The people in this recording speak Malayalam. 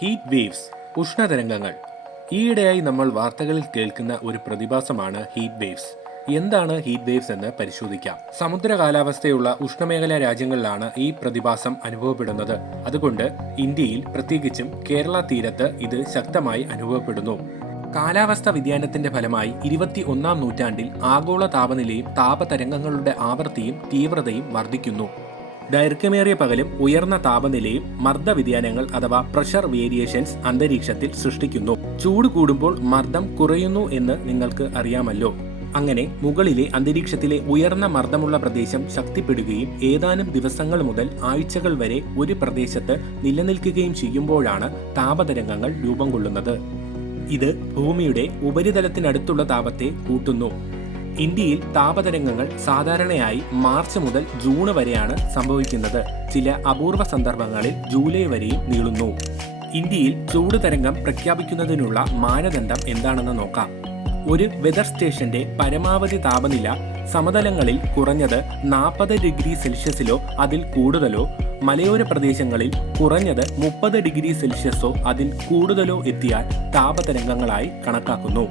Heat waves, ഉഷ്ണതരംഗങ്ങൾ. ഈയിടെയായി നമ്മൾ വാർത്തകളിൽ കേൾക്കുന്ന ഒരു പ്രതിഭാസമാണ് ഹീറ്റ് വേവ്സ്. എന്താണ് ഹീറ്റ് വേവ്സ് എന്ന് പരിശോധിക്കാം. സമുദ്ര കാലാവസ്ഥയുള്ള ഉഷ്ണമേഖലാ രാജ്യങ്ങളിലാണ് ഈ പ്രതിഭാസം അനുഭവപ്പെടുന്നത്. അതുകൊണ്ട് ഇന്ത്യയിൽ, പ്രത്യേകിച്ചും കേരള തീരത്ത് ഇത് ശക്തമായി അനുഭവപ്പെടുന്നു. കാലാവസ്ഥാ വ്യതിയാനത്തിന്റെ ഫലമായി 21-ാം നൂറ്റാണ്ടിൽ ആഗോള താപനിലയും താപതരംഗങ്ങളുടെ ആവൃത്തിയും തീവ്രതയും വർദ്ധിക്കുന്നു. ദൈർഘ്യമേറിയ പകലും ഉയർന്ന താപനിലയും മർദ്ദ വ്യതിയാനങ്ങൾ അഥവാ പ്രഷർ വേരിയേഷൻസ് അന്തരീക്ഷത്തിൽ സൃഷ്ടിക്കുന്നു. ചൂട് കൂടുമ്പോൾ മർദ്ദം കുറയുന്നു എന്ന് നിങ്ങൾക്ക് അറിയാമല്ലോ. അങ്ങനെ മുകളിലെ അന്തരീക്ഷത്തിലെ ഉയർന്ന മർദ്ദമുള്ള പ്രദേശം ശക്തിപ്പെടുകയും ഏതാനും ദിവസങ്ങൾ മുതൽ ആഴ്ചകൾ വരെ ഒരു പ്രദേശത്ത് നിലനിൽക്കുകയും ചെയ്യുമ്പോഴാണ് താപതരംഗങ്ങൾ രൂപം കൊള്ളുന്നത്. ഇത് ഭൂമിയുടെ ഉപരിതലത്തിനടുത്തുള്ള താപത്തെ കൂട്ടുന്നു. ഇന്ത്യയിൽ താപതരംഗങ്ങൾ സാധാരണയായി മാർച്ച് മുതൽ ജൂൺ വരെയാണ് സംഭവിക്കുന്നത്. ചില അപൂർവ സന്ദർഭങ്ങളിൽ ജൂലൈ വരെയും നീളുന്നു. ഇന്ത്യയിൽ ചൂട് തരംഗം പ്രഖ്യാപിക്കുന്നതിനുള്ള മാനദണ്ഡം എന്താണെന്ന് നോക്കാം. ഒരു വെതർ സ്റ്റേഷന്റെ പരമാവധി താപനില സമതലങ്ങളിൽ കുറഞ്ഞത് 40 ഡിഗ്രി സെൽഷ്യസിലോ അതിൽ കൂടുതലോ, മലയോര പ്രദേശങ്ങളിൽ കുറഞ്ഞത് 30 ഡിഗ്രി സെൽഷ്യസോ അതിൽ കൂടുതലോ എത്തിയാൽ താപതരംഗങ്ങളായി കണക്കാക്കുന്നു.